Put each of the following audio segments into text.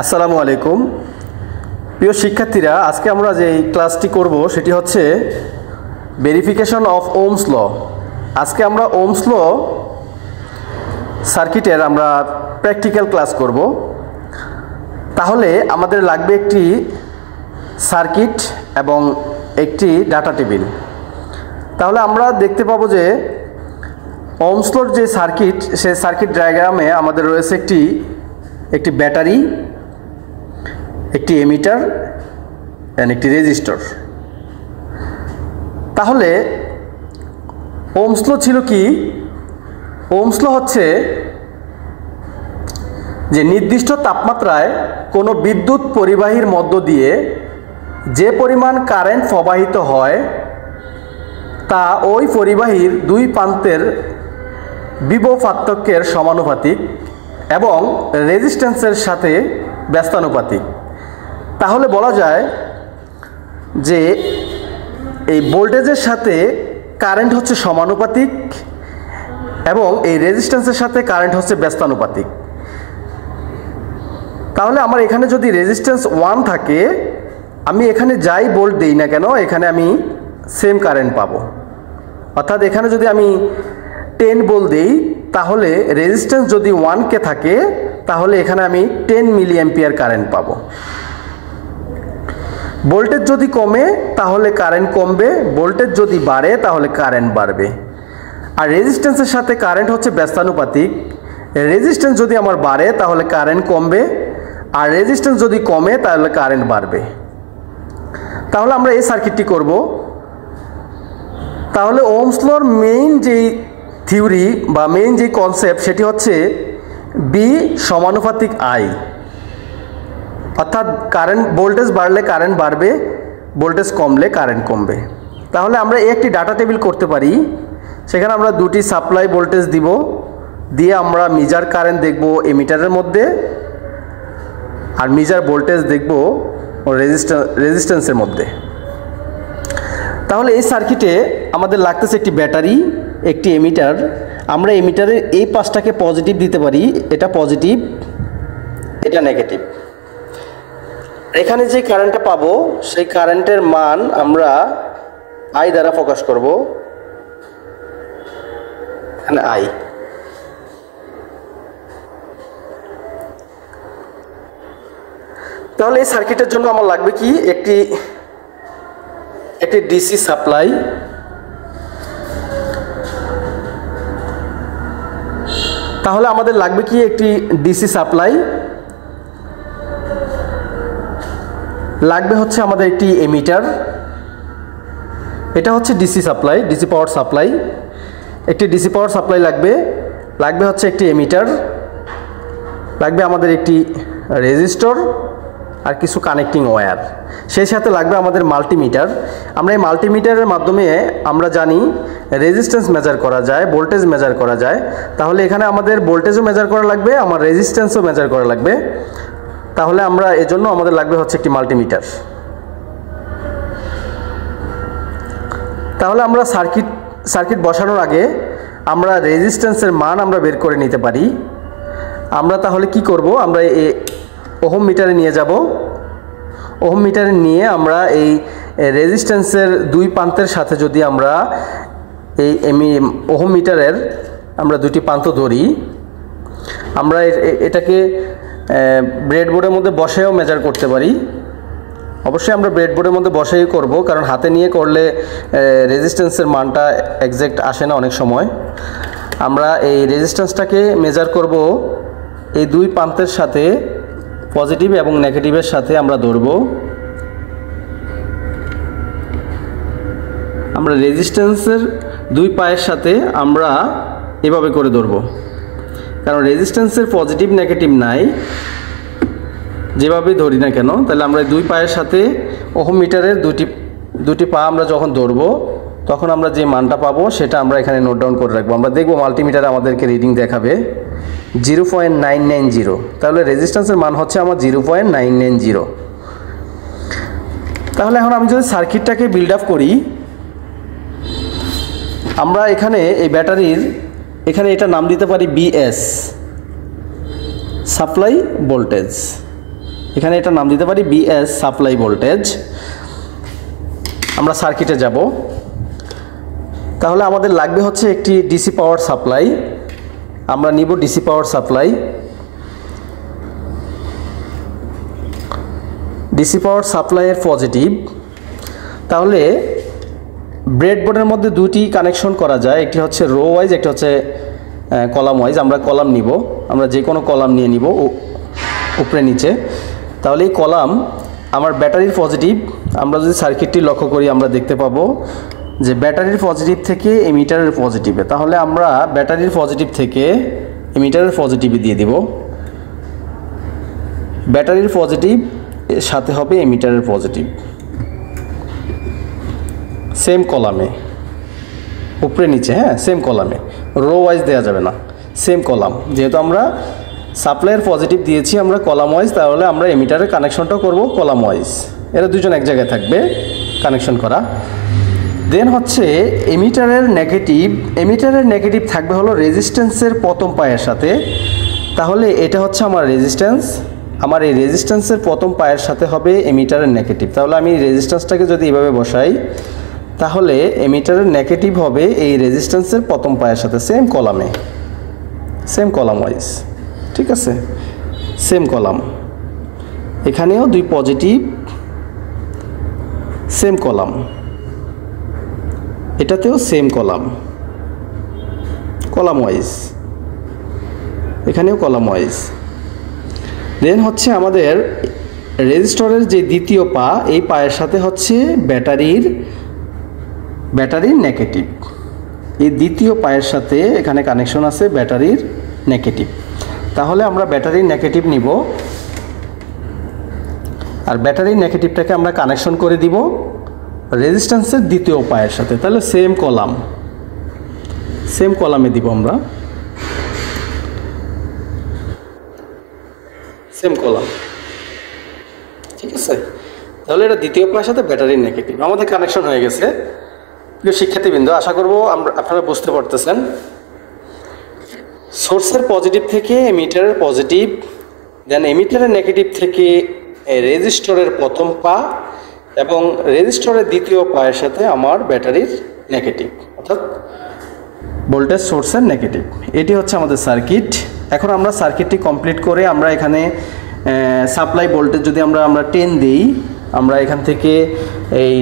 আসসালামু আলাইকুম প্রিয় শিক্ষার্থীরা, আজকে আমরা যে ক্লাসটি করব সেটি হচ্ছে ভেরিফিকেশন অফ ওহমস ল। আজকে আমরা ওহমস ল সার্কিটের আমরা প্র্যাকটিক্যাল ক্লাস করব। তাহলে আমাদের লাগবে একটি সার্কিট এবং একটি ডাটা টেবিল। তাহলে আমরা দেখতে পাবো যে ওহমস লর যে সার্কিট, সেই সার্কিট ডায়াগ্রামে আমাদের রয়েছে একটি ব্যাটারি, একটি এমিটার এন্ড একটি রেজিস্টর। তাহলে ওহমস ল ছিল কি? ওহমস ল হচ্ছে যে নির্দিষ্ট তাপমাত্রায় কোনো বিদ্যুৎ পরিবাহীর মধ্য দিয়ে যে পরিমাণ কারেন্ট প্রবাহিত হয় তা ওই পরিবাহীর দুই প্রান্তের বিভব পার্থক্যের সমানুপাতিক এবং রেজিস্ট্যান্সের সাথে ব্যস্তানুপাতিক। তাহলে বলা যায় যে এই ভোল্টেজের সাথে কারেন্ট হচ্ছে সমানুপাতিক এবং এই রেজিস্ট্যান্সের সাথে কারেন্ট হচ্ছে ব্যস্তানুপাতিক। তাহলে আমার এখানে যদি রেজিস্ট্যান্স 1 থাকে, আমি এখানে যাই ভোল্ট দেই না কেন, এখানে আমি সেম কারেন্ট পাবো। অর্থাৎ এখানে যদি আমি 10 ভোল্ট দেই, তাহলে রেজিস্ট্যান্স যদি 1K থাকে, তাহলে এখানে আমি 10 মিলি অ্যাম্পিয়ার কারেন্ট পাবো। ভোল্টেজ যদি কমে তাহলে কারেন্ট কমবে, ভোল্টেজ যদি বাড়ে তাহলে কারেন্ট বাড়বে। আর রেজিস্ট্যান্সের সাথে কারেন্ট হচ্ছে ব্যস্তানুপাতিক। রেজিস্ট্যান্স যদি আমার বাড়ে তাহলে কারেন্ট কমবে, আর রেজিস্ট্যান্স যদি কমে তাহলে কারেন্ট বাড়বে। তাহলে আমরা এই সার্কিটটি করব। তাহলে ওহমস লর মেইন যেই থিওরি বা মেইন যে কনসেপ্ট, সেটি হচ্ছে বি সমানুপাতিক আই। অর্থাৎ কারেন্ট ভোল্টেজ বাড়লে কারেন্ট বাড়বে, ভোল্টেজ কমলে কারেন্ট কমবে। তাহলে আমরা একটি ডাটা টেবিল করতে পারি। সেখানে আমরা দুটি সাপ্লাই ভোল্টেজ দিব, দিয়ে আমরা মিজার কারেন্ট দেখব এমিটারের মধ্যে, আর মিজার ভোল্টেজ দেখব রেজিস্ট্যান্সের মধ্যে। তাহলে এই সার্কিটে আমাদের লাগতেছে একটি ব্যাটারি, একটি এমিটার। আমরা এমিটারের এই পাশটাকে পজিটিভ দিতে পারি, এটা পজিটিভ, এটা নেগেটিভ। এখানে যে কারেন্টটা পাবো সেই কারেন্টের মান আমরা আই দ্বারা প্রকাশ করব। এখানে আই। তাহলে এই সার্কিটের জন্য আমার লাগবে কি? একটি ডিসি সাপ্লাই। তাহলে আমাদের লাগবে কি? একটি ডিসি সাপ্লাই। লাগবে হচ্ছে আমাদের একটি এমিটার। এটা হচ্ছে DC supply, DC power supply. একটি ডিসি পাওয়ার সাপ্লাই লাগবে হচ্ছে একটি এমিটার, লাগবে আমাদের একটি রেজিস্টর আর কিছু কানেক্টিং ওয়্যার। সেই সাথে লাগবে আমাদের মাল্টিমিটার। আমরা এই মাল্টিমিটারের মাধ্যমে আমরা জানি রেজিস্ট্যান্স মেজার করা যায়, ভোল্টেজ মেজার করা যায়। তাহলে এখানে আমাদের ভোল্টেজও মেজার করা লাগবে, আমার রেজিস্ট্যান্সও মেজার করা লাগবে। তাহলে আমরা এজন্য আমাদের লাগবে হচ্ছে একটি মাল্টিমিটার। তাহলে আমরা সার্কিট বসানোর আগে আমরা রেজিস্ট্যান্সের মান আমরা বের করে নিতে পারি। আমরা তাহলে কি করব? আমরা এই ওহম মিটারে নিয়ে যাব। ওহম মিটারে নিয়ে আমরা এই রেজিস্ট্যান্সের দুই প্রান্তের সাথে যদি আমরা এই ওহম মিটারের আমরা দুটি প্রান্ত ধরি, আমরা এটাকে ব্রেডবোর্ডের মধ্যে বসেও মেজার করতে পারি। অবশ্যই আমরা ব্রেডবোর্ডের মধ্যে বসেই করব, কারণ হাতে নিয়ে করলে রেজিস্ট্যান্সের মানটা এক্স্যাক্ট আসে না অনেক সময়। আমরা এই রেজিস্ট্যান্সটাকে মেজার করব এই দুই প্রান্তের সাথে, পজিটিভ এবং নেগেটিভের সাথে আমরা ধরব। আমরা রেজিস্ট্যান্সের দুই পায়ের সাথে আমরা এভাবে করে ধরব, কারণ রেজিস্ট্যান্সের পজিটিভ নেগেটিভ নাই, যেভাবেই ধরি না কেন। তাহলে আমরা দুই পায়ের সাথে ওহম মিটারের দুটি পা আমরা যখন ধরব, তখন আমরা যে মানটা পাবো সেটা আমরা এখানে নোট ডাউন করে রাখবো। আমরা দেখব মাল্টিমিটারে আমাদেরকে রিডিং দেখাবে 0.990। তাহলে রেজিস্ট্যান্সের মান হচ্ছে আমার 0.990। তাহলে এখন আমি যদি সার্কিটটাকে বিল্ড আপ করি, আমরা এখানে এই ব্যাটারির এখানে এটা নাম দিতে পারি বিএস, সাপ্লাই ভোল্টেজ। এখানে এটা নাম দিতে পারি বিএস সাপ্লাই ভোল্টেজ। আমরা সার্কিটে যাব। তাহলে আমাদের লাগবে হচ্ছে একটি ডিসি পাওয়ার সাপ্লাই। আমরা নিব DC power supply. DC power সাপ্লাইয়ের পজিটিভ। তাহলে ব্রেডবোর্ডের মধ্যে দুটি কানেকশন করা যায়, একটি হচ্ছে রো ওয়াইজ, একটা হচ্ছে কলাম ওয়াইজ। আমরা কলাম নিব, আমরা যে কোনো কলাম নিয়ে নিব উপরে নিচে। তাহলে এই কলাম আমার ব্যাটারির পজিটিভ। আমরা যদি সার্কিটটি লক্ষ্য করি আমরা দেখতে পাবো যে ব্যাটারির পজিটিভ থেকে এমিটারের পজিটিভে। তাহলে আমরা ব্যাটারির পজিটিভ থেকে এমিটারের পজিটিভে দিয়ে দিব। ব্যাটারির পজিটিভ এর সাথে হবে এমিটারের পজিটিভ, সেম কলামে, উপরে নিচে, হ্যাঁ সেম কলামে, রো ওয়াইজ দেওয়া যাবে না, সেম কলাম। যেহেতু আমরা সাপ্লাইয়ের পজিটিভ দিয়েছি আমরা কলাম ওয়াইজ, তাহলে আমরা এমিটারের কানেকশনটাও করব কলাম ওয়াইজ। এরা দুজন এক জায়গায় থাকবে কানেকশন করা। দেন হচ্ছে এমিটারের নেগেটিভ। এমিটারের নেগেটিভ থাকবে হলো রেজিস্ট্যান্সের প্রথম পায়ের সাথে। তাহলে এটা হচ্ছে আমার রেজিস্ট্যান্স, আমার এই রেজিস্ট্যান্সের প্রথম পায়ের সাথে হবে এমিটারের নেগেটিভ। তাহলে আমি রেজিস্ট্যান্সটাকে যদি এইভাবে বসাই তাহলে এমিটারের নেগেটিভ হবে এই রেজিস্ট্যান্সের প্রথম পায়ের সাথে, সেম কলামে, সেম কলাম ওয়াইজ, ঠিক আছে, সেম কলাম। এখানেও দুই পজিটিভ, সেম কলাম, এটাতেও সেম কলাম, কলাম ওয়াইজ, এখানেও কলাম ওয়াইজ। দেন হচ্ছে আমাদের রেজিস্টরের যে দ্বিতীয় পা, এই পায়ের সাথে হচ্ছে ব্যাটারির নেগেটিভ। এই দ্বিতীয় পায়ের সাথে এখানে কানেকশন আছে ব্যাটারির নেগেটিভ। তাহলে আমরা ব্যাটারির নেগেটিভ নিব, আর ব্যাটারির নেগেটিভটাকে আমরা কানেকশন করে দিব রেজিস্ট্যান্সের দ্বিতীয় পায়ের সাথে। তাহলে সেম কলাম, সেম কলামে দিব আমরা, সেম কলাম, ঠিক আছে। তাহলে এটা দ্বিতীয় পায়ের সাথে ব্যাটারির নেগেটিভ আমাদের কানেকশন হয়ে গেছে। প্রিয় শিক্ষার্থীবৃন্দ, আশা করব আপনারা বুঝতে পারতেছেন। সোর্সের পজিটিভ থেকে এমিটারের পজিটিভ, দেন এমিটারের নেগেটিভ থেকে রেজিস্টরের প্রথম পা এবং রেজিস্টরের দ্বিতীয় পায়ের সাথে আমার ব্যাটারির নেগেটিভ, অর্থাৎ ভোল্টেজ সোর্সের নেগেটিভ। এটি হচ্ছে আমাদের সার্কিট। এখন আমরা সার্কিটটি কমপ্লিট করে আমরা এখানে সাপ্লাই ভোল্টেজ যদি আমরা 10 দিই, আমরা এখান থেকে এই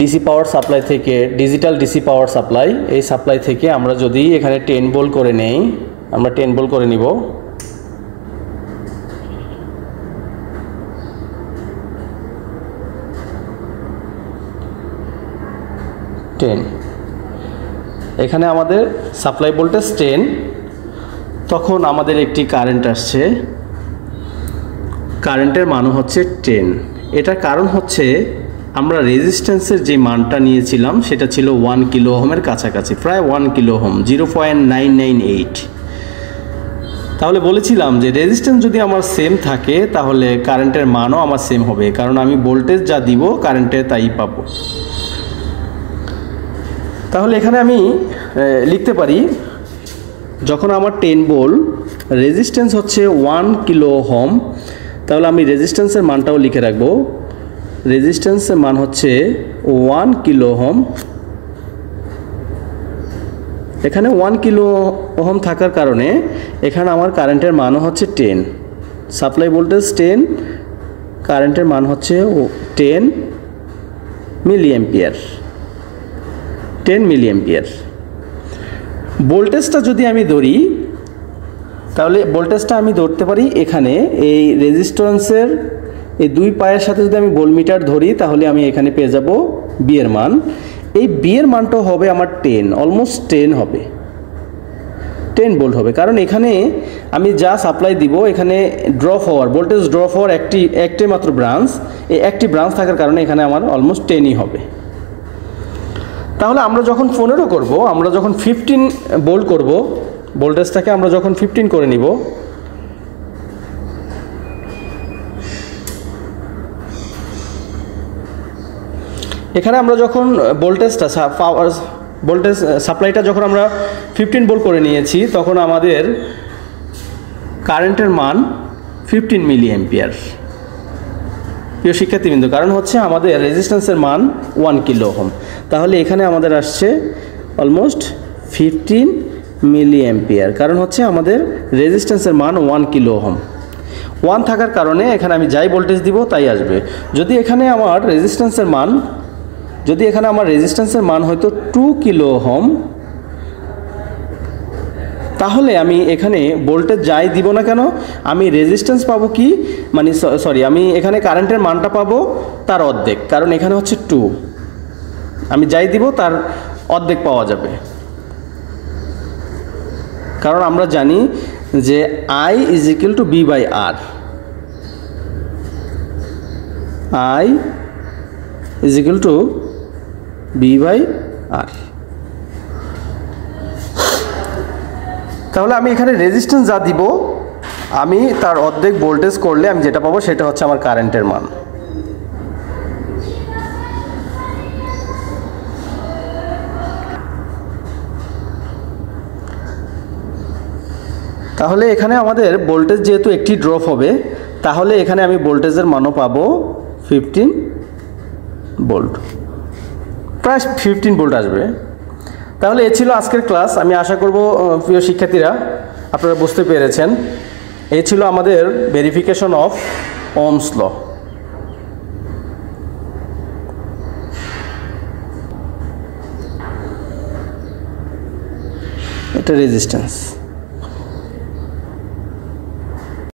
ডিসি পাওয়ার সাপ্লাই থেকে, ডিজিটাল ডিসি পাওয়ার সাপ্লাই, এই সাপ্লাই থেকে আমরা যদি এখানে 10 ভোল্ট করে নেই, আমরা 10 ভোল্ট করে নিব। এখানে আমাদের সাপ্লাই ভোল্টেজ 10। তখন আমাদের একটি কারেন্ট আসছে, কারেন্টের মান হচ্ছে 10। এটার কারণ হচ্ছে আমরা রেজিস্ট্যান্সের যে মানটা নিয়েছিলাম সেটা ছিল 1 কিলো ওহমের কাছাকাছি, প্রায় 1 কিলো ওহম, 0.998। তাহলে বলেছিলাম যে রেজিস্ট্যান্স যদি আমার সেম থাকে তাহলে কারেন্টের মানও আমার সেম হবে, কারণ আমি ভোল্টেজ যা দিব কারেন্টে তাই পাবো। তাহলে এখানে আমি লিখতে পারি, যখন আমার 10 ভোল্ট, রেজিস্ট্যান্স হচ্ছে 1 কিলো ওহম, তাহলে আমি রেজিস্ট্যান্সের মানটাও লিখে রাখবো। রেজিস্ট্যান্সের মান হচ্ছে 1 কিলো ওহম। এখানে 1 কিলো ওহম থাকার কারণে এখানে আমার কারেন্টের মানও হচ্ছে 10। সাপ্লাই ভোল্টেজ 10, কারেন্টের মান হচ্ছে 10 মিলি অ্যাম্পিয়ার, 10 মিলি অ্যাম্পিয়ার। ভোল্টেজটা যদি আমি ধরি তাহলে ভোল্টেজটা আমি ধরতে পারি এখানে এই রেজিস্ট্যান্সের এই দুই পায়ের সাথে যদি আমি ভোল্টমিটার ধরি তাহলে আমি এখানে পেয়ে যাব বি এর মান। এই বি এর মানটাও হবে আমার 10, অলমোস্ট 10 হবে, 10 ভোল্ট হবে, কারণ এখানে আমি যা সাপ্লাই দিব এখানে ড্রপ হওয়ার, ভোল্টেজ ড্রপ হওয়ার একটি মাত্র ব্রাঞ্চ, এই একটি ব্রাঞ্চ থাকার কারণে এখানে আমার অলমোস্ট 10ই হবে। তাহলে আমরা যখন 15 করব, আমরা যখন 15 ভোল্ট করব, ভোল্টেজটাকে আমরা যখন 15 করে নিব, এখানে আমরা যখন ভোল্টেজটা ভোল্টেজ সাপ্লাইটা যখন আমরা 15 ভোল্ট করে নিয়েছি তখন আমাদের কারেন্টের মান 15 মিলি অ্যাম্পিয়ার, প্রিয় শিক্ষার্থীবৃন্দ, কারণ হচ্ছে আমাদের রেজিস্ট্যান্সের মান 1 কিলো ওহম, তাহলে এখানে আমাদের আসছে অলমোস্ট 15 মিলি অ্যাম্পিয়ার। কারণ হচ্ছে আমাদের রেজিস্ট্যান্সের মান 1 কিলো ওহম। 1 থাকার কারণে এখানে আমি যাই ভোল্টেজ দিব তাই আসবে। যদি এখানে আমার রেজিস্ট্যান্সের মান হয়তো 2 কিলো ওহম, তাহলে আমি এখানে ভোল্টেজ যাই দিব না কেন, আমি রেজিস্ট্যান্স পাবো কি, মানে সরি, আমি এখানে কারেন্টের মানটা পাবো তার অর্ধেক, কারণ এখানে হচ্ছে 2, আমি যাই দিব তার অর্ধেক পাওয়া যাবে। কারণ আমরা জানি যে I is equal to V/R, I is equal to V/R। তাহলে আমি এখানে রেজিস্ট্যান্স যা দিব, আমি তার অর্ধেক ভোল্টেজ করলে আমি যেটা পাবো সেটা হচ্ছে আমার কারেন্টের মান। তাহলে এখানে আমাদের ভোল্টেজ যেহেতু একটি ড্রপ হবে, তাহলে এখানে আমি ভোল্টেজের মানও পাবো 15 ভোল্ট, প্রায় 15 ভোল্ট আসবে। তাহলে এ ছিল আজকের ক্লাস। আমি আশা করব প্রিয় শিক্ষার্থীরা আপনারা বুঝতে পেরেছেন। এই ছিল আমাদের ভেরিফিকেশন অফ ওহমস ল। এটা রেজিস্ট্যান্স।